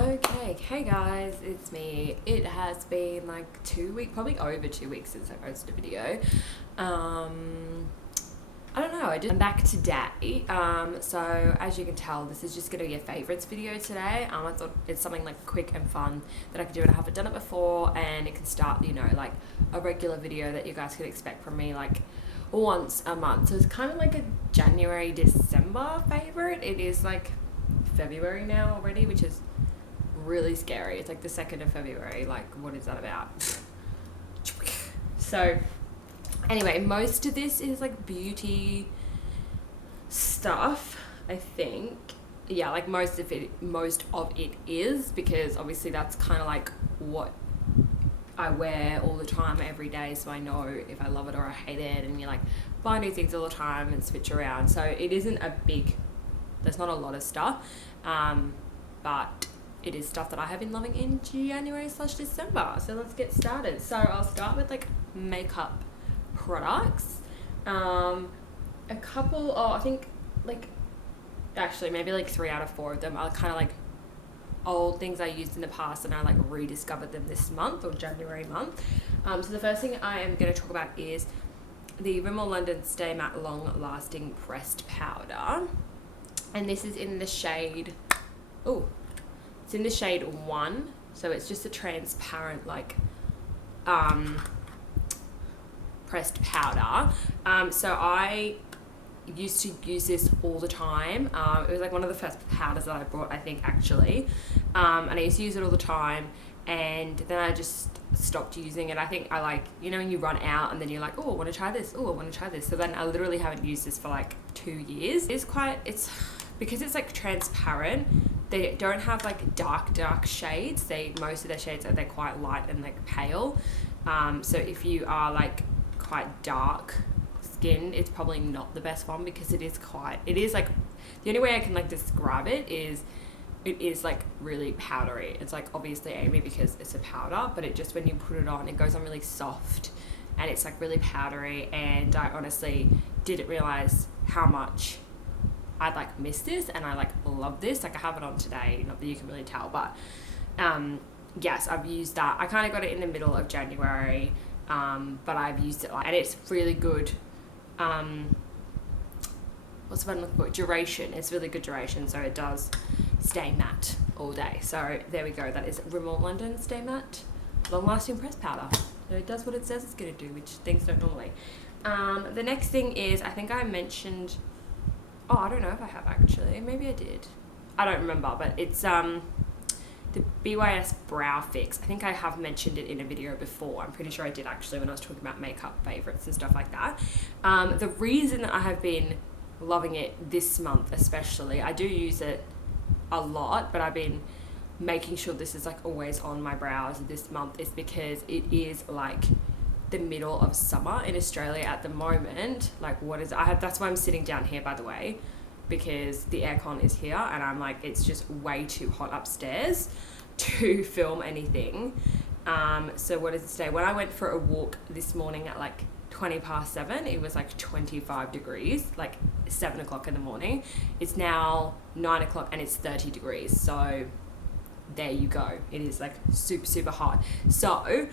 Okay, hey guys, it's me. It has been like 2 weeks, probably over 2 weeks since I posted a video. I don't know, I'm back today. So as you can tell, this is just gonna be a favorites video today. I thought it's something like quick and fun that I could do, and I haven't done it before, and it can start, like a regular video that you guys can expect from me like once a month. So it's kind of like a January, December favorite. It is like February now already, which is really scary. It's like the 2nd of February. Like, what is that about? So anyway, most of this is like beauty stuff, I think. Yeah, like most of it is, because obviously that's kind of like what I wear all the time every day, so I know if I love it or I hate it, and you like buy new things all the time and switch around. So it isn't there's not a lot of stuff, but it is stuff that I have been loving in January/December. So let's get started. So I'll start with like makeup products. I think like actually maybe like 3 out of 4 of them are kind of like old things I used in the past, and I like rediscovered them this month, or January month. So the first thing I am going to talk about is the Rimmel London Stay Matte Long Lasting Pressed Powder, and this is in the shade it's in the shade 1, so it's just a transparent like pressed powder. So I used to use this all the time. It was like one of the first powders that I bought, I think, actually, and I used to use it all the time, and then I just stopped using it. I think I like, when you run out and then you're like, oh, I want to try this, so then I literally haven't used this for like 2 years. It's because it's like transparent. They don't have like dark shades. Most of their shades they're quite light and like pale. So if you are like quite dark skin, it's probably not the best one, because it is like, the only way I can like describe it is like really powdery. It's like obviously Amy because it's a powder, but it just, when you put it on, it goes on really soft and it's like really powdery. And I honestly didn't realize how much I'd like miss this, and I like love this. Like I have it on today, not that you can really tell, but yes, I've used that. I kind of got it in the middle of January, but I've used it and it's really good. What's the one looking for? Duration. It's really good duration, so it does stay matte all day. So there we go. That is Rimmel London Stay Matte Long Lasting Pressed Powder. So it does what it says it's going to do, which things don't normally. The next thing is, I think I mentioned, I don't know if I have actually. Maybe I did. I don't remember, but it's the BYS Brow Fix. I think I have mentioned it in a video before. I'm pretty sure I did actually, when I was talking about makeup favorites and stuff like that. The reason that I have been loving it this month especially, I do use it a lot, but I've been making sure this is like always on my brows this month, is because it is like the middle of summer in Australia at the moment. Like, that's why I'm sitting down here, by the way, because the aircon is here and I'm like, it's just way too hot upstairs to film anything. So what is it today? When I went for a walk this morning at like 7:20, it was like 25 degrees, like 7 o'clock in the morning. It's now 9 o'clock and it's 30 degrees. So there you go. It is like super, super hot. So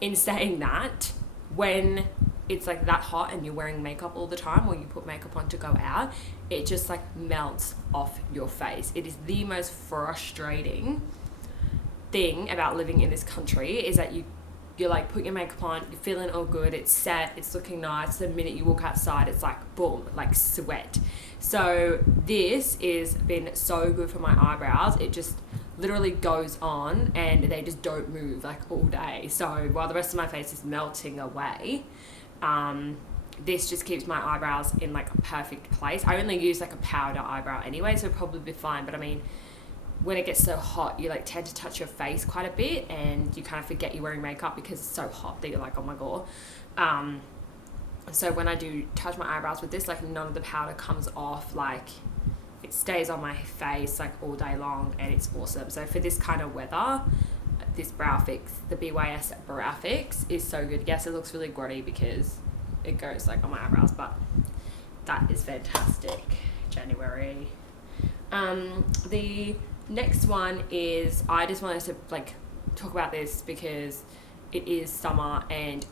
in saying that, when it's like that hot and you're wearing makeup all the time, or you put makeup on to go out, it just like melts off your face. It is the most frustrating thing about living in this country, is that you like put your makeup on, you're feeling all good, it's set, it's looking nice. The minute you walk outside, it's like boom, like sweat. So this has been so good for my eyebrows. It just literally goes on and they just don't move like all day. So while the rest of my face is melting away, this just keeps my eyebrows in like a perfect place. I only use like a powder eyebrow anyway, so it'll probably be fine. But I mean, when it gets so hot, you like tend to touch your face quite a bit, and you kind of forget you're wearing makeup because it's so hot that you're like, oh my god. So when I do touch my eyebrows with this, like none of the powder comes off. Like it stays on my face like all day long, and it's awesome. So for this kind of weather, this brow fix, the BYS Brow Fix, is so good. Yes, it looks really grotty because it goes like on my eyebrows, but that is fantastic. January. The Next one is, I just wanted to like talk about this because it is summer, and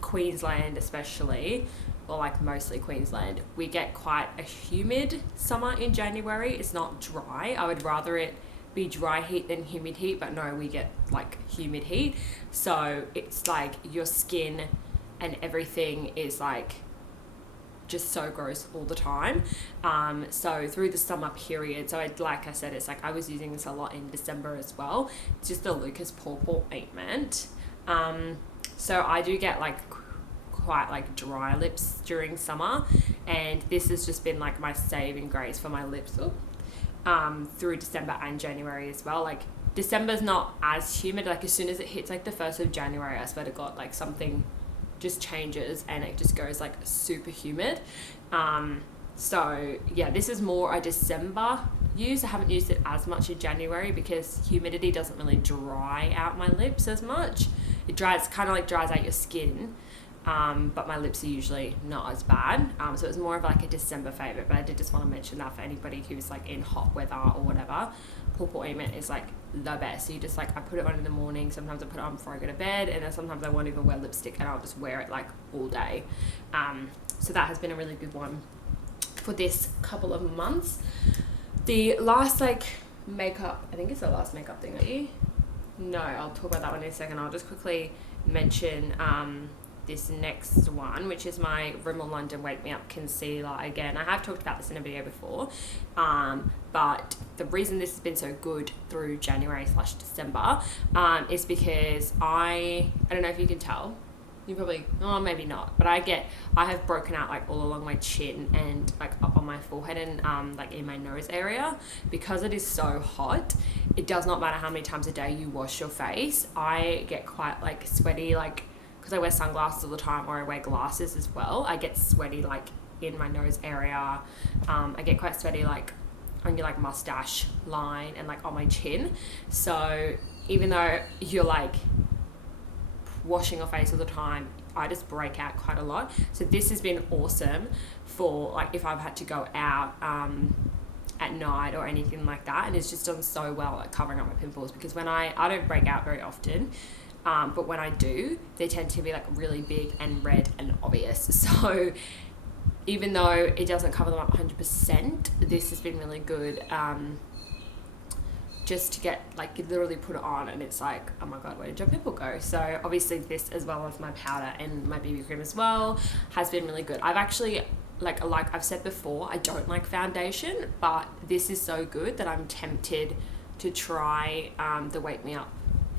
Queensland especially, or like mostly Queensland, we get quite a humid summer in January. It's not dry. I would rather it be dry heat than humid heat, but no, we get like humid heat. So it's like your skin and everything is like just so gross all the time. So through the summer period, so like I said, it's like I was using this a lot in December as well. It's just the Lucas Purple ointment. So I do get like quite like dry lips during summer, and this has just been like my saving grace for my lips through December and January as well. Like December's not as humid. Like as soon as it hits like the 1st of January, I swear to God, like something just changes and it just goes like super humid. So yeah, this is more a December use. I haven't used it as much in January because humidity doesn't really dry out my lips as much. It kind of like dries out your skin, but my lips are usually not as bad. So it was more of like a December favorite, but I did just want to mention that for anybody who's like in hot weather or whatever. Purple ointment is like the best. So you just like, I put it on in the morning. Sometimes I put it on before I go to bed, and then sometimes I won't even wear lipstick and I'll just wear it like all day. So that has been a really good one for this couple of months. The last like makeup, I think it's the last makeup thing. No, I'll talk about that one in a second. I'll just quickly mention this next one, which is my Rimmel London Wake Me Up Concealer. Again, I have talked about this in a video before, but the reason this has been so good through January/December is because I don't know if you can tell, you probably, oh maybe not, but I have broken out like all along my chin and like up on my forehead and like in my nose area. Because it is so hot, it does not matter how many times a day you wash your face, I get quite like sweaty, like because I wear sunglasses all the time, or I wear glasses as well. I get sweaty like in my nose area. I get quite sweaty like on your like mustache line and like on my chin. So even though you're like washing your face all the time, I just break out quite a lot. So this has been awesome for like if I've had to go out at night or anything like that, and it's just done so well at covering up my pimples, because when I don't break out very often, but when I do, they tend to be like really big and red and obvious. So even though it doesn't cover them up 100%, this has been really good. Just to get like, you literally put it on and it's like, oh my God, where did your pimple go? So obviously this, as well as my powder and my BB cream as well, has been really good. I've actually like I've said before, I don't like foundation, but this is so good that I'm tempted to try the Wake Me Up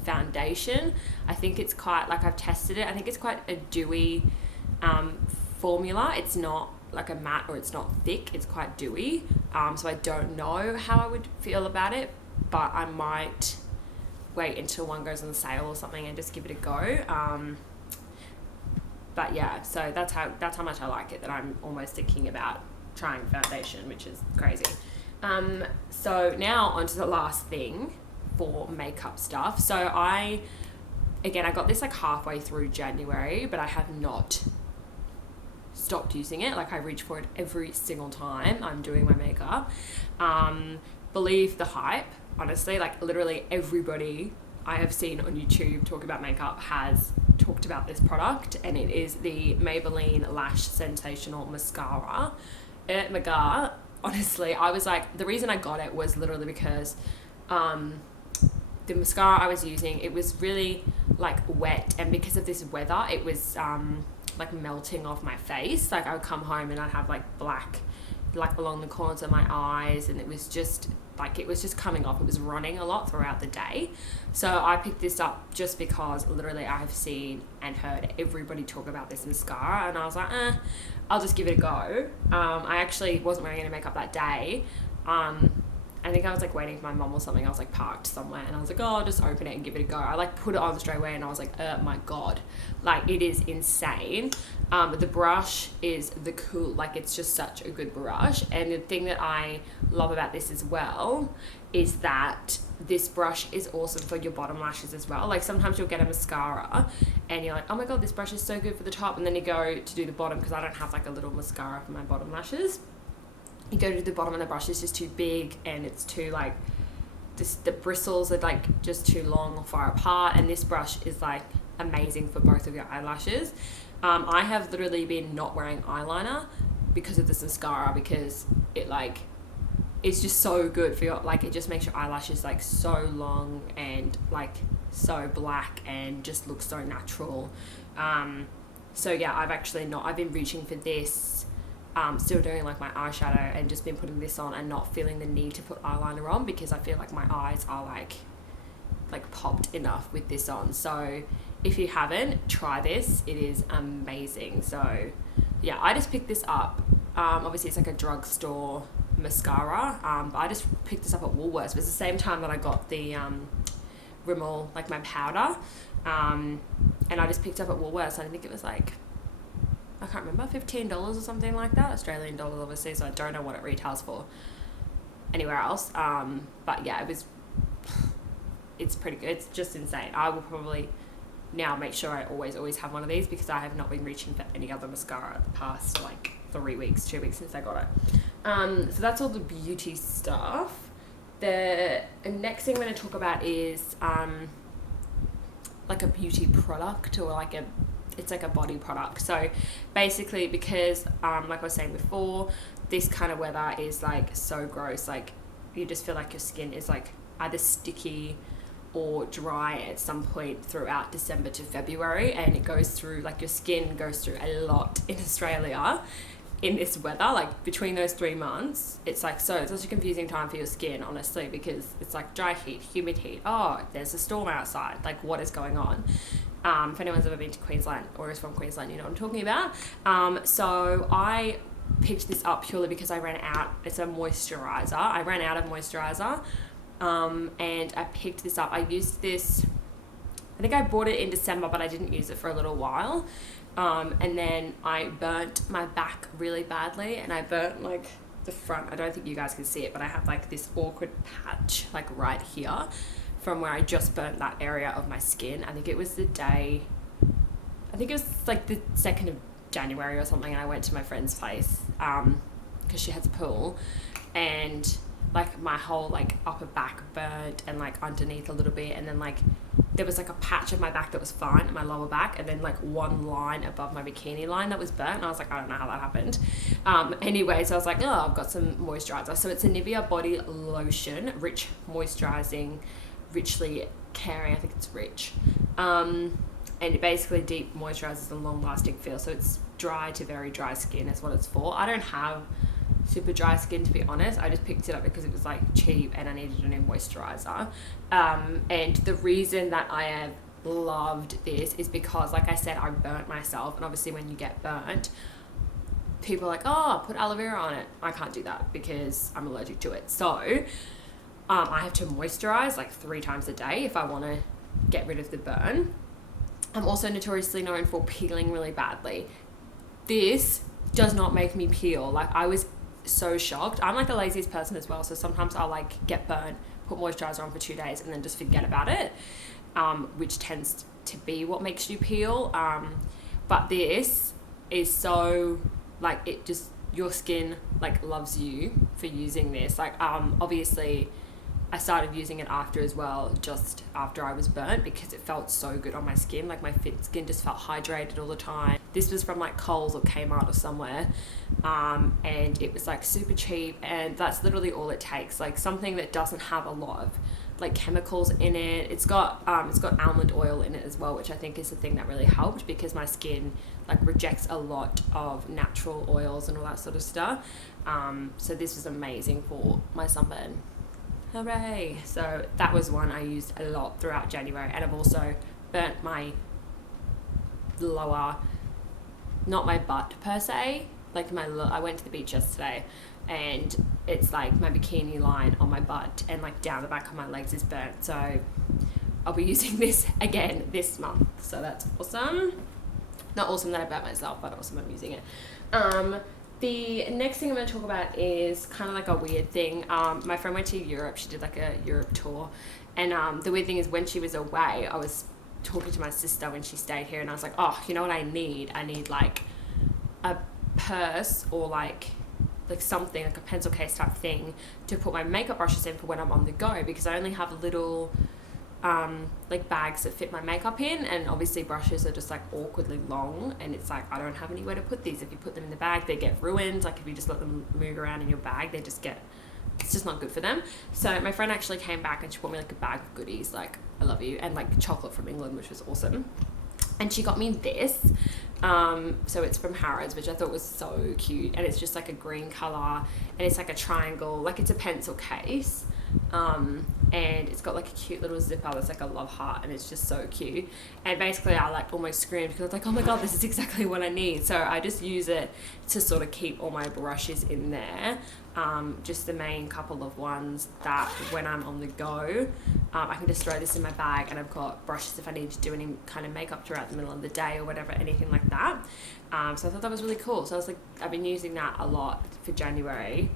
foundation. I think it's quite, like I've tested it, I think it's quite a dewy formula. It's not like a matte, or it's not thick, it's quite dewy. So I don't know how I would feel about it, but I might wait until one goes on sale or something and just give it a go. But yeah, so that's how much I like it, that I'm almost thinking about trying foundation, which is crazy. So now onto the last thing for makeup stuff. So I got this like halfway through January, but I have not stopped using it. Like I reach for it every single time I'm doing my makeup. Believe the hype, honestly, like literally everybody I have seen on YouTube talk about makeup has talked about this product, and it is the Maybelline Lash Sensational Mascara. My God, honestly, I was like, the reason I got it was literally because the mascara I was using, it was really like wet, and because of this weather, it was like melting off my face. Like I would come home and I'd have like black like along the corners of my eyes, and it was just coming off. It was running a lot throughout the day. So I picked this up just because literally I have seen and heard everybody talk about this mascara, and I was like, I'll just give it a go. I actually wasn't wearing any makeup that day. I think I was like waiting for my mom or something. I was like parked somewhere, and I was like, oh, I'll just open it and give it a go. I like put it on straight away, and I was like, oh my God, like it is insane. The brush is like it's just such a good brush. And the thing that I love about this as well is that this brush is awesome for your bottom lashes as well. Like sometimes you'll get a mascara and you're like, oh my God, this brush is so good for the top, and then you go to do the bottom, because I don't have like a little mascara for my bottom lashes. You go to the bottom and the brush is just too big, and it's too like, the bristles are like just too long or far apart, and this brush is like amazing for both of your eyelashes. I have literally been not wearing eyeliner because of this mascara, because it like it's just so good for your, like, it just makes your eyelashes like so long and like so black and just looks so natural. So yeah, I've been reaching for this, still doing like my eyeshadow, and just been putting this on and not feeling the need to put eyeliner on, because I feel like my eyes are like popped enough with this on. So if you haven't, try this. It is amazing. So yeah, I just picked this up. Obviously it's like a drugstore mascara, but I just picked this up at Woolworths. It was the same time that I got the Rimmel, like my powder, and I just picked up at Woolworths, and I think it was like, I can't remember, $15 or something like that, Australian dollars obviously, so I don't know what it retails for anywhere else, but yeah, it's pretty good. It's just insane. I will probably now make sure I always have one of these, because I have not been reaching for any other mascara the past like 2 weeks since I got it. So that's all the beauty stuff. The next thing I'm going to talk about is like a beauty product, or like it's like a body product. So basically, because like I was saying before, this kind of weather is like so gross, like you just feel like your skin is like either sticky or dry at some point throughout December to February, and it goes through, like your skin goes through a lot in Australia in this weather, like between those 3 months. It's like, so it's such a confusing time for your skin, honestly, because it's like dry heat, humid heat, oh, there's a storm outside, like what is going on? If anyone's ever been to Queensland or is from Queensland, you know what I'm talking about. So I picked this up purely because I ran out. It's a moisturizer. I ran out of moisturizer, and I picked this up. I used this, I think I bought it in December, but I didn't use it for a little while. And then I burnt my back really badly, and I burnt like the front. I don't think you guys can see it, but I have like this awkward patch like right here from where I just burnt that area of my skin. I think it was like the 2nd of January or something, and I went to my friend's place because she has a pool, and like my whole like upper back burnt, and like underneath a little bit, and then like there was like a patch of my back that was fine, my lower back, and then like one line above my bikini line that was burnt, and I was like, I don't know how that happened. Anyway, so I was like, oh, I've got some moisturizer. So it's a Nivea body lotion, rich moisturizing, richly caring, I think it's rich, and it basically deep moisturizes a long lasting feel. So it's dry to very dry skin is what it's for. I don't have super dry skin, to be honest. I just picked it up because it was like cheap and I needed a new moisturizer. And the reason that I have loved this is because, like I said, I burnt myself, and obviously when you get burnt, people are like, oh, put aloe vera on it. I can't do that because I'm allergic to it. So I have to moisturize like 3 times a day if I want to get rid of the burn. I'm also notoriously known for peeling really badly. This does not make me peel. Like, I was so shocked. I'm like the laziest person as well, so sometimes I'll like get burnt, put moisturizer on for 2 days, and then just forget about it, which tends to be what makes you peel. But this is so like, it just, your skin like loves you for using this. Like, obviously I started using it after as well, just after I was burnt, because it felt so good on my skin. Like, my skin just felt hydrated all the time. This was from like Kohl's or Kmart or somewhere, and it was like super cheap, and that's literally all it takes. Like, something that doesn't have a lot of like chemicals in it. It's got almond oil in it as well, which I think is the thing that really helped, because my skin like rejects a lot of natural oils and all that sort of stuff. So this was amazing for my sunburn. Hooray! So that was one I used a lot throughout January, and I've also burnt my lower, not my butt per se, like I went to the beach yesterday, and it's like my bikini line on my butt and like down the back of my legs is burnt. So I'll be using this again this month. So that's awesome. Not awesome that I burnt myself, but awesome I'm using it. The next thing I'm going to talk about is kind of like a weird thing. My friend went to Europe. She did like a Europe tour. And the weird thing is, when she was away, I was talking to my sister when she stayed here, and I was like, oh, you know what I need? I need like a purse, or like like something like a pencil case type thing to put my makeup brushes in for when I'm on the go, because I only have little like bags that fit my makeup in, and obviously brushes are just like awkwardly long, and it's like I don't have anywhere to put these. If you put them in the bag, they get ruined. Like if you just let them move around in your bag, they just get, it's just not good for them. So my friend actually came back and she bought me like a bag of goodies, like I love you, and like chocolate from England, which was awesome. And she got me this, so it's from Harrods, which I thought was so cute, and it's just like a green colour, and it's like a triangle, like it's a pencil case, and it's got like a cute little zipper that's like a love heart, and it's just so cute. And basically I like almost screamed because I was like, oh my god, this is exactly what I need. So I just use it to sort of keep all my brushes in there, just the main couple of ones that when I'm on the go, I can just throw this in my bag, and I've got brushes if I need to do any kind of makeup throughout the middle of the day or whatever, anything like that. So I thought that was really cool. So I was like, I've been using that a lot for January,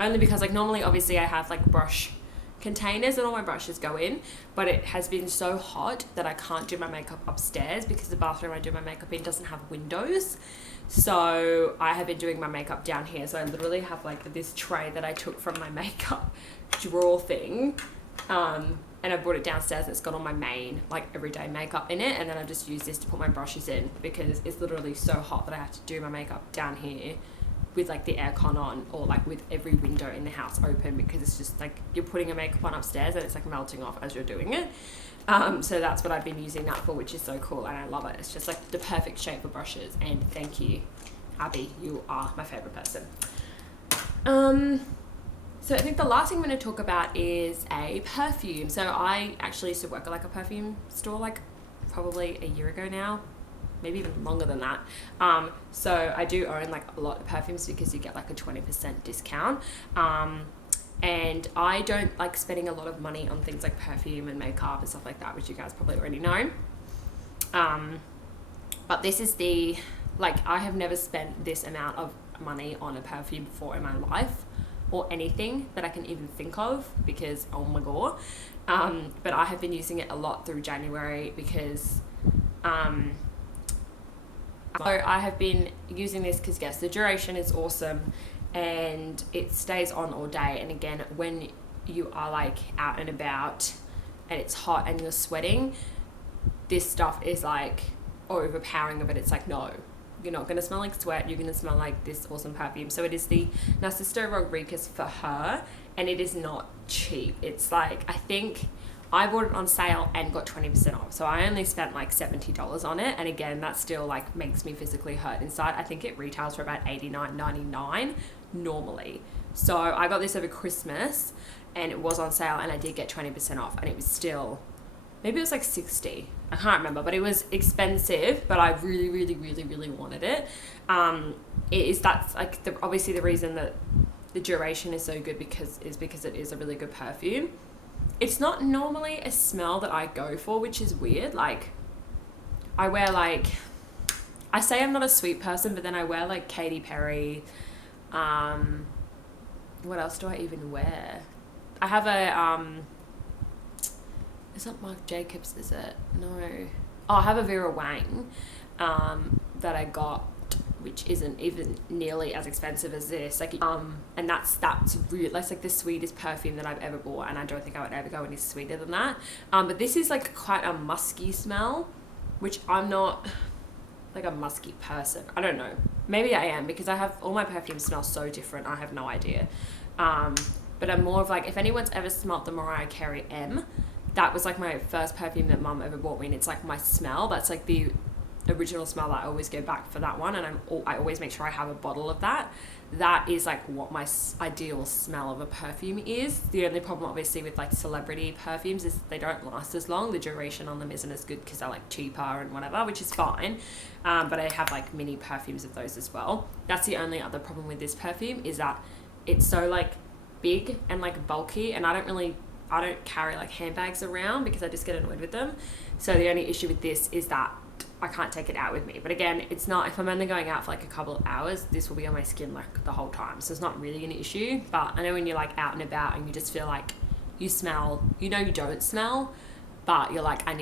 only because like normally obviously I have like brush containers and all my brushes go in, but it has been so hot that I can't do my makeup upstairs because the bathroom I do my makeup in doesn't have windows. So I have been doing my makeup down here. So I literally have like this tray that I took from my makeup drawer thing, and I brought it downstairs, and it's got all my main like everyday makeup in it, and then I just use this to put my brushes in because it's literally so hot that I have to do my makeup down here with like the aircon on, or like with every window in the house open, because it's just like you're putting your makeup on upstairs and it's like melting off as you're doing it. So that's what I've been using that for, which is so cool, and I love it. It's just like the perfect shape for brushes, and thank you, Abby, you are my favorite person. So I think the last thing I'm going to talk about is a perfume. So I actually used to work at like a perfume store like probably a year ago now, maybe even longer than that. So I do own like a lot of perfumes because you get like a 20% discount. And I don't like spending a lot of money on things like perfume and makeup and stuff like that, which you guys probably already know. But this is I have never spent this amount of money on a perfume before in my life, or anything that I can even think of, because oh my god. But I have been using it a lot through January because so I have been using this because yes, the duration is awesome and it stays on all day. And again, when you are like out and about and it's hot and you're sweating, this stuff is like overpowering of it. It's like, no, you're not going to smell like sweat, you're going to smell like this awesome perfume. So it is the Narciso Rodriguez For Her, and it is not cheap. It's like, I think I bought it on sale and got 20% off. So I only spent like $70 on it. And again, that still like makes me physically hurt inside. I think it retails for about $89.99 normally. So I got this over Christmas and it was on sale, and I did get 20% off, and it was still, maybe it was like 60. I can't remember, but it was expensive, but I really, really, really, really wanted it. That's like obviously the reason that the duration is so good because it is a really good perfume. It's not normally a smell that I go for, which is weird. Like I wear like, I say I'm not a sweet person, but then I wear like Katy Perry. What else do I even wear? I have a, it's not Marc Jacobs, is it? No. Oh, I have a Vera Wang that I got, which isn't even nearly as expensive as this. Like, and that's really, that's like the sweetest perfume that I've ever bought, and I don't think I would ever go any sweeter than that. But this is like quite a musky smell, which I'm not like a musky person. I don't know. Maybe I am, because I have, all my perfumes smell so different. I have no idea. But I'm more of like, if anyone's ever smelt the Mariah Carey M, that was like my first perfume that mum ever bought me, and it's like my smell. That's like the original smell that I always go back for that one, and I always make sure I have a bottle of that. That is like what my ideal smell of a perfume is. The only problem obviously with like celebrity perfumes is they don't last as long. The duration on them isn't as good because they're like cheaper and whatever, which is fine. But I have like mini perfumes of those as well. That's the only other problem with this perfume, is that it's so like big and like bulky, and I don't carry like handbags around because I just get annoyed with them. So the only issue with this is that I can't take it out with me. But again, it's not, if I'm only going out for like a couple of hours, this will be on my skin like the whole time. So it's not really an issue. But I know when you're like out and about and you just feel like you smell, you know you don't smell, but you're like, I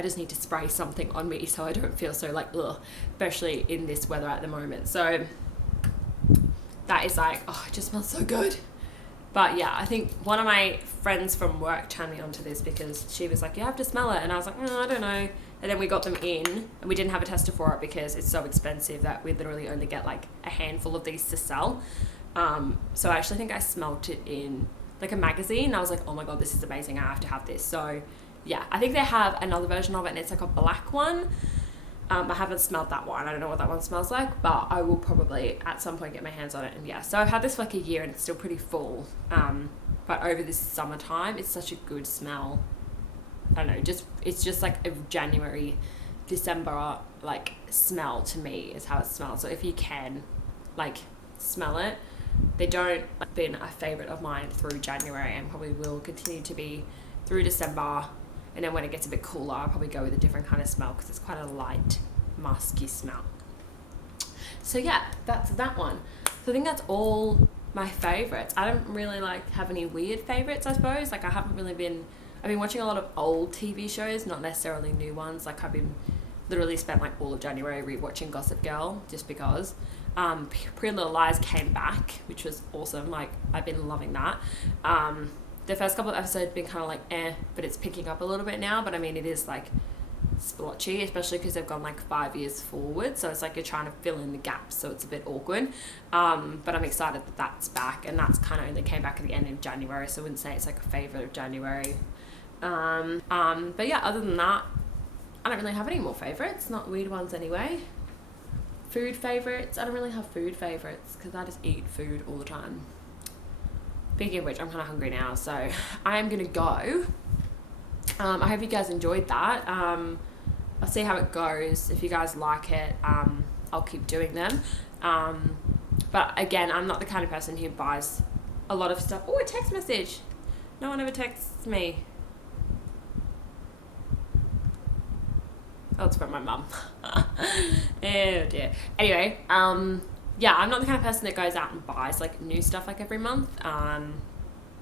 just need to spray something on me so I don't feel so like ugh, especially in this weather at the moment. So that is like, oh, it just smells so good. But yeah, I think one of my friends from work turned me onto this because she was like, you have to smell it. And I was like, I don't know. And then we got them in and we didn't have a tester for it because it's so expensive that we literally only get like a handful of these to sell. So I actually think I smelt it in like a magazine and I was like, oh my God, this is amazing. I have to have this. So yeah, I think they have another version of it and it's like a black one. I haven't smelled that one. I don't know what that one smells like, but I will probably at some point get my hands on it. And yeah, so I've had this for like a year and it's still pretty full. But over this summertime, it's such a good smell. I don't know, it's just like a January, December like smell to me is how it smells. So if you can like smell it, they don't been a favorite of mine through January and probably will continue to be through December. And then when it gets a bit cooler, I'll probably go with a different kind of smell because it's quite a light, musky smell. So yeah, that's that one. So I think that's all my favorites. I don't really like have any weird favorites, I suppose. Like I've been watching a lot of old TV shows, not necessarily new ones. Like I've been literally spent like all of January rewatching Gossip Girl just because. Pretty Little Lies came back, which was awesome. Like I've been loving that. The first couple of episodes have been kind of like but it's picking up a little bit now. But I mean, it is like splotchy, especially because they've gone like 5 years forward. So it's like you're trying to fill in the gaps. So it's a bit awkward. But I'm excited that that's back. And that's kind of only came back at the end of January. So I wouldn't say it's like a favourite of January. But yeah, other than that, I don't really have any more favourites. Not weird ones anyway. Food favourites. I don't really have food favourites because I just eat food all the time. Speaking of which, I'm kind of hungry now, so I am going to go. I hope you guys enjoyed that. I'll see how it goes. If you guys like it, I'll keep doing them. But again, I'm not the kind of person who buys a lot of stuff. Oh, a text message. No one ever texts me. Oh, it's from my mum. Oh dear. Anyway, yeah, I'm not the kind of person that goes out and buys like new stuff like every month,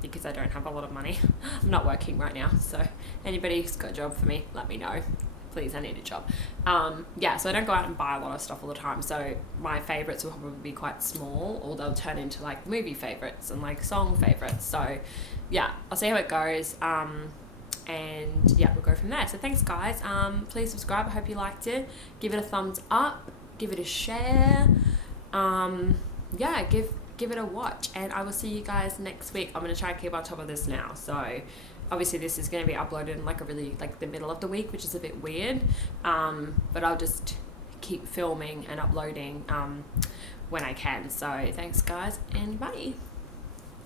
because I don't have a lot of money. I'm not working right now, so anybody who's got a job for me, let me know. Please, I need a job. Yeah, so I don't go out and buy a lot of stuff all the time, so my favourites will probably be quite small, or they'll turn into like movie favourites and like song favourites. So yeah, I'll see how it goes. And yeah, we'll go from there. So thanks guys. Please subscribe. I hope you liked it. Give it a thumbs up. Give it a share. Yeah, give it a watch. And I will see you guys next week. I'm going to try and keep on top of this now. So obviously this is going to be uploaded in like the middle of the week, which is a bit weird. But I'll just keep filming and uploading when I can. So thanks guys and bye.